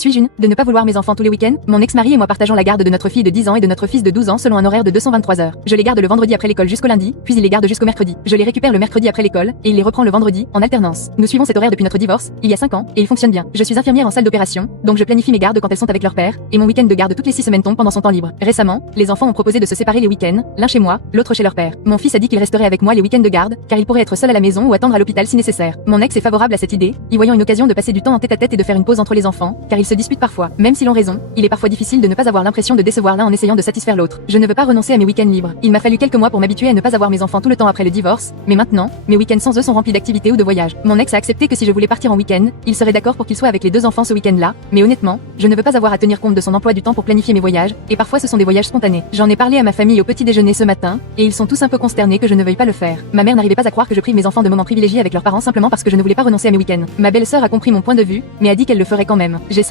Suis-je une de ne pas vouloir mes enfants tous les week-ends? Mon ex-mari et moi partageons la garde de notre fille de 10 ans et de notre fils de 12 ans selon un horaire de 223 heures. Je les garde le vendredi après l'école jusqu'au lundi, puis il les garde jusqu'au mercredi. Je les récupère le mercredi après l'école, et il les reprend le vendredi, en alternance. Nous suivons cet horaire depuis notre divorce, il y a 5 ans, et il fonctionne bien. Je suis infirmière en salle d'opération, donc je planifie mes gardes quand elles sont avec leur père, et mon week-end de garde toutes les 6 semaines tombe pendant son temps libre. Récemment, les enfants ont proposé de se séparer les week-ends, l'un chez moi, l'autre chez leur père. Mon fils a dit qu'il resterait avec moi les week-ends de garde, car il pourrait être seul à la maison ou attendre à l'hôpital si nécessaire. Mon ex est favorable à cette idée, y voyant une occasion de passer du temps en tête-à-tête et de faire une pause entre les enfants, car ils se disputent parfois. Même s'ils ont raison, il est parfois difficile de ne pas avoir l'impression de décevoir l'un en essayant de satisfaire l'autre. Je ne veux pas renoncer à mes week-ends libres. Il m'a fallu quelques mois pour m'habituer à ne pas avoir mes enfants tout le temps après le divorce, mais maintenant, mes week-ends sans eux sont remplis d'activités ou de voyages. Mon ex a accepté que si je voulais partir en week-end, il serait d'accord pour qu'il soit avec les 2 enfants ce week-end-là, mais honnêtement, je ne veux pas avoir à tenir compte de son emploi du temps pour planifier mes voyages, et parfois ce sont des voyages spontanés. J'en ai parlé à ma famille au petit déjeuner ce matin, et ils sont tous un peu consternés que je ne veuille pas le faire. Ma mère n'arrivait pas à croire que je prive mes enfants de moments privilégiés avec leurs parents simplement parce que je ne voulais pas renoncer à mes week-ends. Ma belle-sœur a compris mon point de vue, mais a dit qu'elle le ferait quand même. J'ai